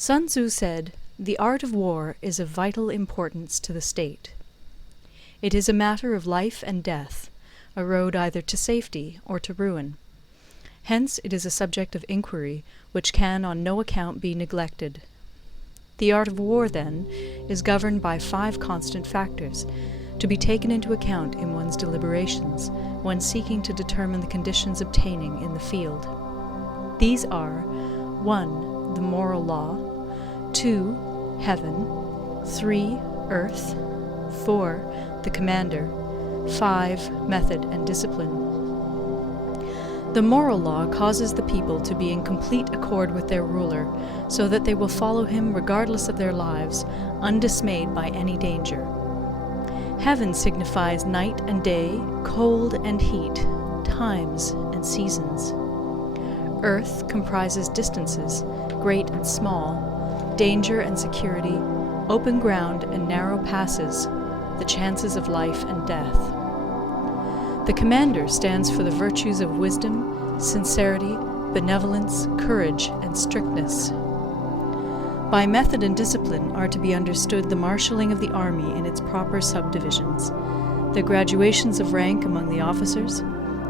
Sun Tzu said, "The art of war is of vital importance to the state. It is a matter of life and death, a road either to safety or to ruin. Hence it is a subject of inquiry which can on no account be neglected. The art of war, then, is governed by 5 constant factors, to be taken into account in one's deliberations when seeking to determine the conditions obtaining in the field. These are 1. The moral law, 2. Heaven, 3. Earth, 4. The commander, 5. Method and discipline. The moral law causes the people to be in complete accord with their ruler, so that they will follow him regardless of their lives, undismayed by any danger. Heaven signifies night and day, cold and heat, times and seasons. Earth comprises distances, great and small, danger and security, open ground and narrow passes, the chances of life and death. The commander stands for the virtues of wisdom, sincerity, benevolence, courage, and strictness. By method and discipline are to be understood the marshalling of the army in its proper subdivisions, the graduations of rank among the officers,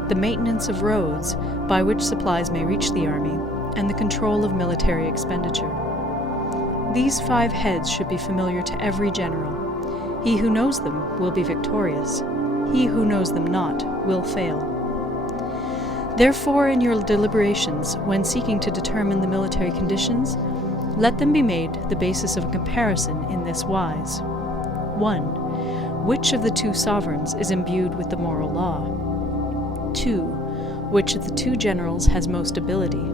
the maintenance of roads by which supplies may reach the army, and the control of military expenditure. These 5 heads should be familiar to every general. He who knows them will be victorious. He who knows them not will fail. Therefore, in your deliberations, when seeking to determine the military conditions, let them be made the basis of a comparison in this wise. 1. Which of the 2 sovereigns is imbued with the moral law? 2. Which of the 2 generals has most ability?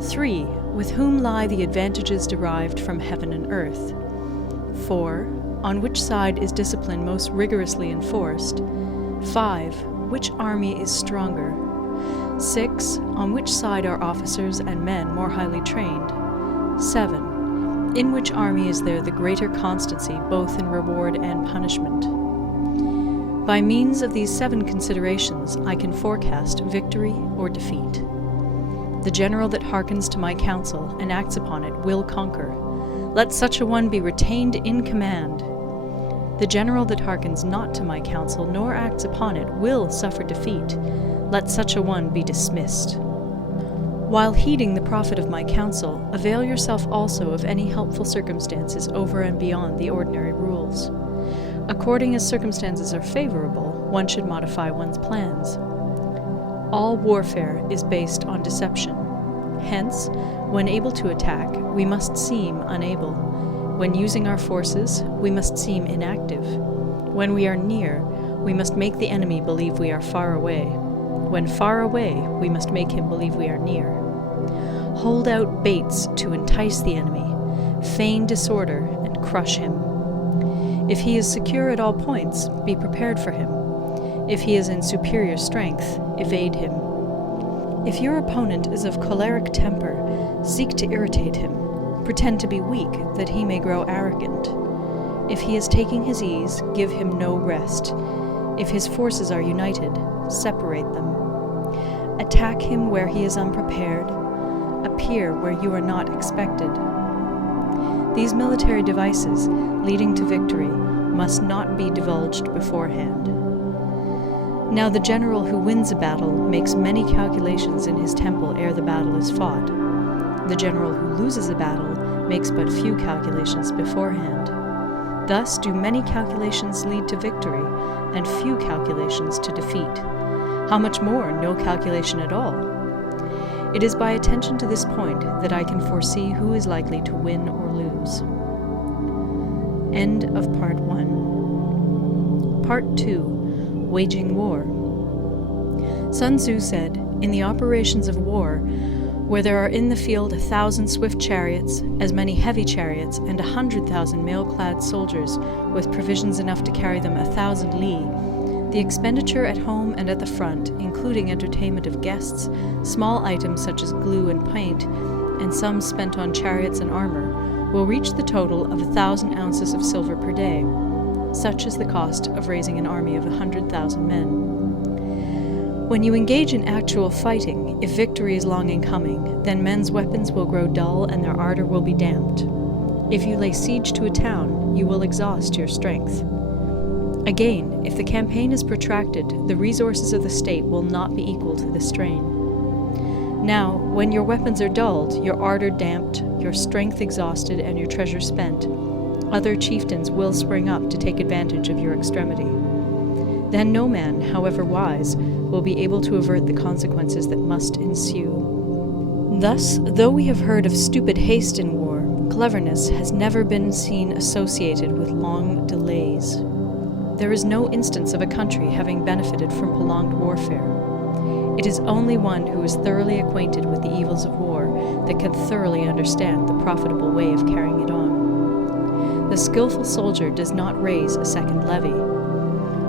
3. With whom lie the advantages derived from heaven and earth? 4. On which side is discipline most rigorously enforced? 5. Which army is stronger? 6. On which side are officers and men more highly trained? 7. In which army is there the greater constancy both in reward and punishment? By means of these 7 considerations I can forecast victory or defeat. The general that hearkens to my counsel and acts upon it will conquer. Let such a one be retained in command. The general that hearkens not to my counsel nor acts upon it will suffer defeat. Let such a one be dismissed. While heeding the profit of my counsel, avail yourself also of any helpful circumstances over and beyond the ordinary rules. According as circumstances are favorable, one should modify one's plans. All warfare is based on deception. Hence, when able to attack, we must seem unable. When using our forces, we must seem inactive. When we are near, we must make the enemy believe we are far away. When far away, we must make him believe we are near. Hold out baits to entice the enemy, feign disorder, and crush him. If he is secure at all points, be prepared for him. If he is in superior strength, evade him. If your opponent is of choleric temper, seek to irritate him. Pretend to be weak, that he may grow arrogant. If he is taking his ease, give him no rest. If his forces are united, separate them. Attack him where he is unprepared. Appear where you are not expected. These military devices, leading to victory, must not be divulged beforehand. Now the general who wins a battle makes many calculations in his temple ere the battle is fought. The general who loses a battle makes but few calculations beforehand. Thus do many calculations lead to victory, and few calculations to defeat. How much more no calculation at all? It is by attention to this point that I can foresee who is likely to win or lose. End of Part 1. Part 2. Waging War. Sun Tzu said, "In the operations of war, where there are in the field 1,000 swift chariots, as many heavy chariots, and 100,000 mail-clad soldiers, with provisions enough to carry them 1,000 li, the expenditure at home and at the front, including entertainment of guests, small items such as glue and paint, and sums spent on chariots and armor, will reach the total of 1,000 ounces of silver per day. Such is the cost of raising an army of 100,000 men. When you engage in actual fighting, If victory is long in coming, then men's weapons will grow dull and their ardor will be damped. If you lay siege to a town, you will exhaust your strength. Again, if the campaign is protracted, the resources of the state will not be equal to the strain. Now, when your weapons are dulled, your ardor damped, your strength exhausted, and your treasure spent, other chieftains will spring up to take advantage of your extremity. Then no man, however wise, will be able to avert the consequences that must ensue. Thus, though we have heard of stupid haste in war, cleverness has never been seen associated with long delays. There is no instance of a country having benefited from prolonged warfare. It is only one who is thoroughly acquainted with the evils of war that can thoroughly understand the profitable way of carrying it on. The skillful soldier does not raise a second levy.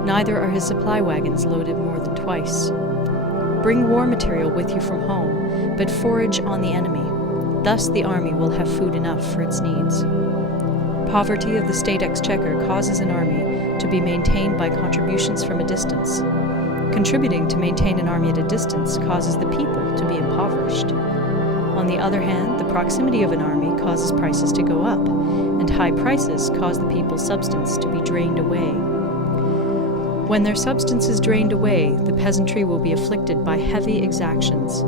Neither are his supply wagons loaded more than twice. Bring war material with you from home, but forage on the enemy. Thus the army will have food enough for its needs. Poverty of the state exchequer causes an army to be maintained by contributions from a distance. Contributing to maintain an army at a distance causes the people to be impoverished. On the other hand, the proximity of an army causes prices to go up, and high prices cause the people's substance to be drained away. When their substance is drained away, the peasantry will be afflicted by heavy exactions.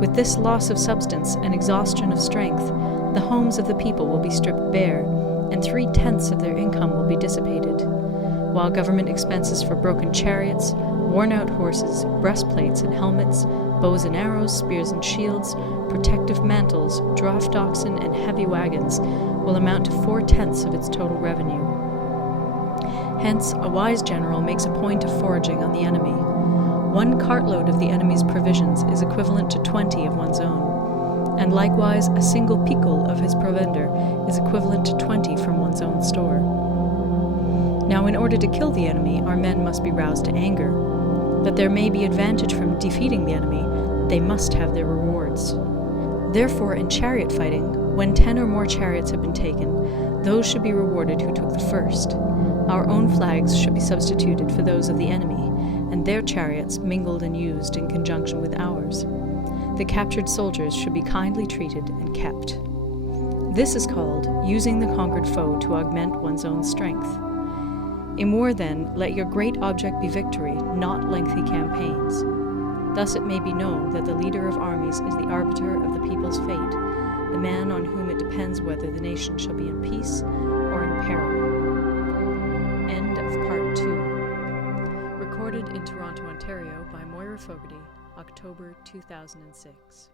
With this loss of substance and exhaustion of strength, the homes of the people will be stripped bare, and 3/10 of their income will be dissipated, while government expenses for broken chariots, worn-out horses, breastplates and helmets, bows and arrows, spears and shields, protective mantles, draft oxen, and heavy wagons will amount to 4/10 of its total revenue. Hence, a wise general makes a point of foraging on the enemy. 1 cartload of the enemy's provisions is equivalent to 20 of one's own, and likewise a single picul of his provender is equivalent to 20 from one's own store. Now, in order to kill the enemy, our men must be roused to anger. That there may be advantage from defeating the enemy, they must have their rewards. Therefore, in chariot fighting, when 10 or more chariots have been taken, those should be rewarded who took the first. Our own flags should be substituted for those of the enemy, and their chariots mingled and used in conjunction with ours. The captured soldiers should be kindly treated and kept. This is called using the conquered foe to augment one's own strength. In war, then, let your great object be victory, not lengthy campaigns. Thus it may be known that the leader of armies is the arbiter of the people's fate, the man on whom it depends whether the nation shall be in peace or in peril. End of Part 2. Recorded in Toronto, Ontario by Moira Fogarty, October 2006.